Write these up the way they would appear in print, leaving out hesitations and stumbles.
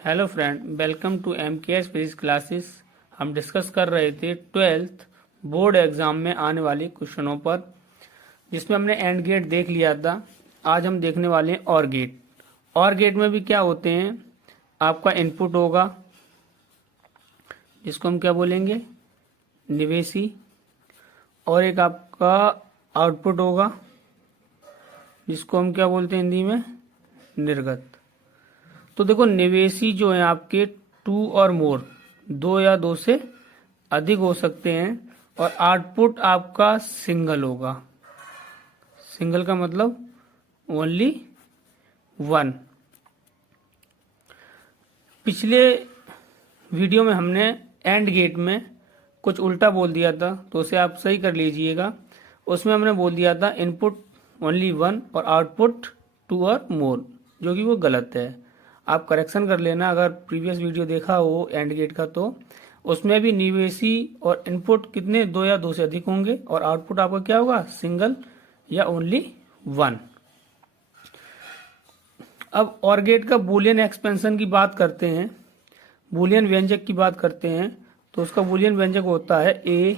Hello friend, welcome to MKS physics classes. हम discuss कर रहे थे 12th बोर्ड एग्जाम में आने वाले क्वेश्चनों पर, जिसमें हमने एंड गेट देख लिया था। आज हम देखने वाले हैं और गेट। और गेट में भी क्या होते हैं, आपका इनपुट होगा जिसको हम क्या बोलेंगे, निवेशी, और एक आपका आउटपुट होगा जिसको हम क्या बोलते हैं हिंदी में, निर्गत। तो देखो, निवेशी जो है आपके 2 और मोर, 2 या 2 से अधिक हो सकते हैं, और आउटपुट आपका सिंगल होगा। सिंगल का मतलब ओनली 1। पिछले वीडियो में हमने एंड गेट में कुछ उल्टा बोल दिया था, तो उसे आप सही कर लीजिएगा। उसमें हमने बोल दिया था इनपुट ओनली 1 और आउटपुट 2 और मोर, जो कि वो गलत है। आप करेक्शन कर लेना, अगर प्रीवियस वीडियो देखा हो एंड गेट का, तो उसमें भी निवेशी और इनपुट कितने, 2 या 2 से अधिक होंगे, और आउटपुट आपका क्या होगा, सिंगल या ओनली 1। अब और गेट का बूलियन एक्सपेंशन की बात करते हैं, बूलियन व्यंजक की बात करते हैं, तो उसका बूलियन व्यंजक होता है a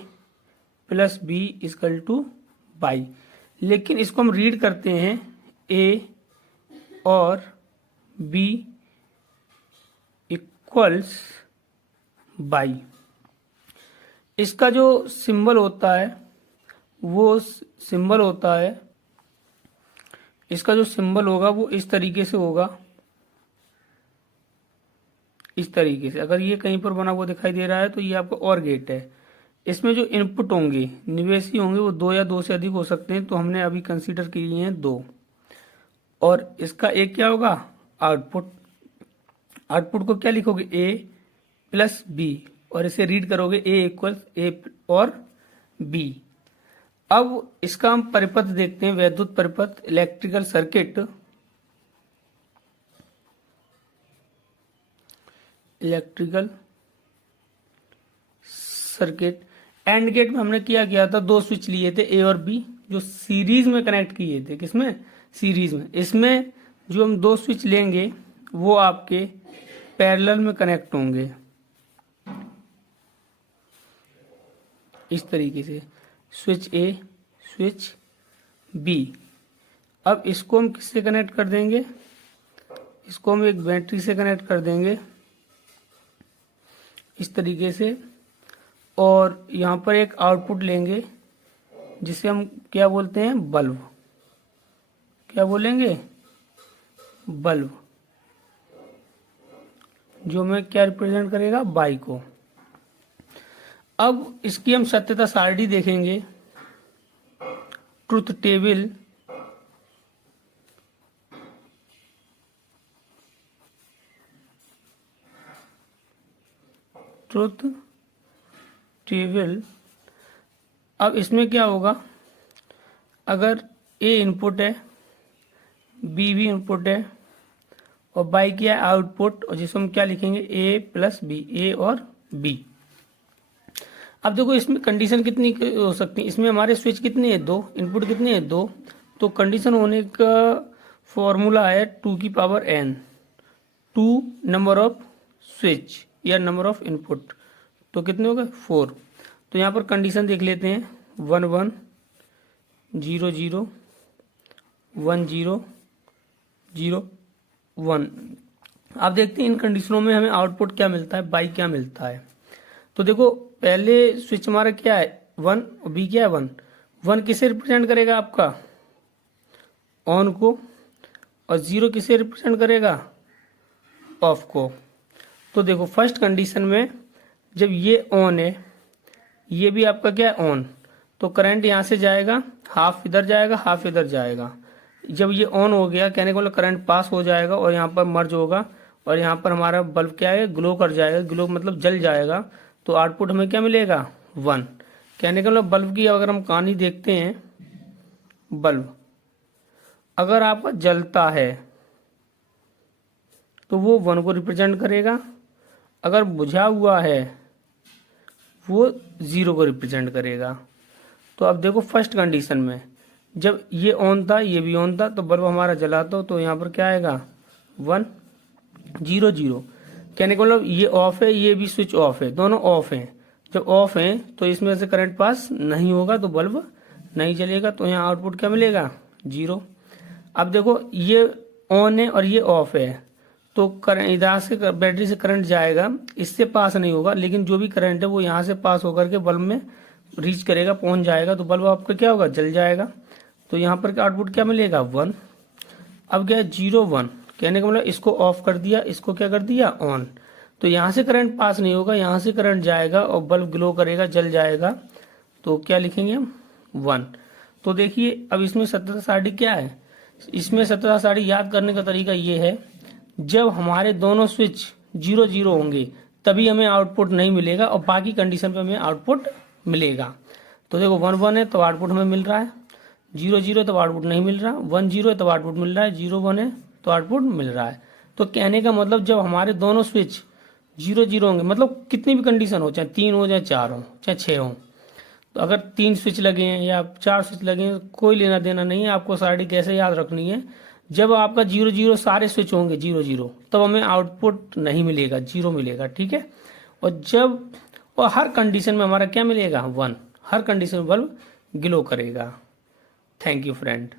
plus B equal to by. लेकिन इसको हम रीड करते हैं a और b इक्वल्स बाई। इसका जो सिंबल होता है वो सिंबल होता है, इसका जो सिंबल होगा वो इस तरीके से होगा, इस तरीके से। अगर ये कहीं पर बना हुआ दिखाई दे रहा है तो ये आपका और गेट है। इसमें जो इनपुट होंगे, निवेशी होंगे, वो 2 या 2 से अधिक हो सकते हैं, तो हमने अभी कंसीडर किए हैं 2। और इसका एक क्या होगा, आउटपुट। आउटपुट को क्या लिखोगे, a प्लस बी, और इसे रीड करोगे a इक्वल a और b। अब इसका हम परिपथ देखते हैं, वैद्युत परिपथ, electrical circuit. Electrical circuit and gate में हमने किया था, 2 स्विच लिए थे a और b, जो सीरीज में कनेक्ट किए थे। किसमें, सीरीज में। इसमें जो हम 2 स्विच लेंगे वो आपके पैरेलल में कनेक्ट होंगे, इस तरीके से, स्विच A, स्विच B। अब इसको हम किससे कनेक्ट कर देंगे, इसको हम एक बैटरी से कनेक्ट कर देंगे, इस तरीके से। और यहाँ पर एक आउटपुट लेंगे जिसे हम क्या बोलते हैं, बल्ब। क्या बोलेंगे, बल्ब, जो में क्या रिप्रेजेंट करेगा, बाई को। अब इसकी हम सत्यता सारणी देखेंगे, ट्रुथ टेबल। Truth table. अब इसमें क्या होगा, अगर A इनपुट है, B भी इनपुट है, और बाई क्या है, आउटपुट, और जिसको हम क्या लिखेंगे, a प्लस बी, a और b। अब देखो, इसमें कंडीशन कितनी हो सकती है, इसमें हमारे स्विच कितने हैं, 2, इनपुट कितने हैं, 2। तो कंडीशन होने का फॉर्मूला है 2 की power n, 2 number off switch या नंबर ऑफ इनपुट, तो कितने हो गए, 4। तो यहाँ पर कंडीशन देख लेते हैं, 1 1 0 0 1 0 0 1। आप देखते हैं इन कंडीशनों में हमें आउटपुट क्या मिलता है, बाई क्या मिलता है। तो देखो, पहले स्विच हमारा क्या है, 1, और बी क्या है, 1। 1 किसे रिप्रेजेंट करेगा, आपका ऑन को, और 0 किसे रिप्रेजेंट करेगा, ऑफ को। तो देखो, फर्स्ट कंडीशन में जब ये ऑन है, ये भी आपका क्या है, ऑन, तो करंट यहाँ से जाएगा, हाफ इधर जाएगा, हाफ इधर जाएगा। जब ये ऑन हो गया, कहने का मतलब करंट पास हो जाएगा और यहाँ पर मर्ज होगा, और यहाँ पर हमारा बल्ब क्या है, ग्लो कर जाएगा। ग्लो मतलब जल जाएगा, तो आउटपुट हमें क्या मिलेगा, 1। कहने का मतलब बल्ब की अगर हम कहानी देखते हैं, बल्ब अगर आपका जलता है तो वो 1 को रिप्रेजेंट करेगा, अगर बुझा हुआ है वो 0 को रिप्रेजेंट करेगा। तो अब देखो, फर्स्ट कंडीशन में जब ये ऑन था, ये भी ऑन था, तो बल्ब हमारा जला, तो यहाँ पर क्या आएगा, 1 0 0। कहने का मतलब ये ऑफ है, ये भी स्विच ऑफ है, दोनों ऑफ हैं। जब ऑफ हैं तो इसमें से करंट पास नहीं होगा तो बल्ब नहीं जलेगा, तो यहाँ आउटपुट क्या मिलेगा, 0। अब देखो ये ऑन है और ये ऑफ है, तो करंट इधर से बैटरी से करंट जाएगा, इससे पास नहीं होगा, लेकिन जो भी करंट है वो यहाँ से पास होकर के बल्ब में रीच करेगा, पहुंच जाएगा, तो बल्ब आपका क्या होगा, जल जाएगा। तो यहाँ पर आउटपुट क्या मिलेगा, 1। अब क्या है, 0 1, कहने का मतलब इसको ऑफ कर दिया, इसको क्या कर दिया, ऑन, तो यहाँ से करंट पास नहीं होगा, यहाँ से करंट जाएगा और बल्ब ग्लो करेगा, जल जाएगा, तो क्या लिखेंगे हम, 1। तो देखिए अब इसमें सत्यता सारणी क्या है, इसमें सत्यता सारणी याद करने का तरीका ये है, जब हमारे दोनों स्विच 0 0 होंगे तभी हमें आउटपुट नहीं मिलेगा और बाकी कंडीशन पे हमें आउटपुट मिलेगा। तो देखो 1 1 है तो आउटपुट हमें मिल रहा है, 0 0 तो आउटपुट नहीं मिल रहा, 1 0 है तो आउटपुट मिल रहा है, 0 1 है तो आउटपुट मिल रहा है। तो कहने का मतलब जब हमारे दोनों स्विच 0 0 होंगे, मतलब कितनी भी कंडीशन हो, चाहे 3 हो, चाहे 4 हो, चाहे 6 हो, तो अगर 3 स्विच लगे हैं या 4 स्विच लगे हैं, कोई लेना देना नहीं है, आपको सारणी कैसे याद रखनी है, जब आपका 0 0 सारे स्विच होंगे 0 0 तब हमें आउटपुट नहीं मिलेगा, 0 मिलेगा, ठीक है। और हर कंडीशन में हमारा क्या मिलेगा, 1, हर कंडीशन में बल्ब ग्लो करेगा। Thank you friend.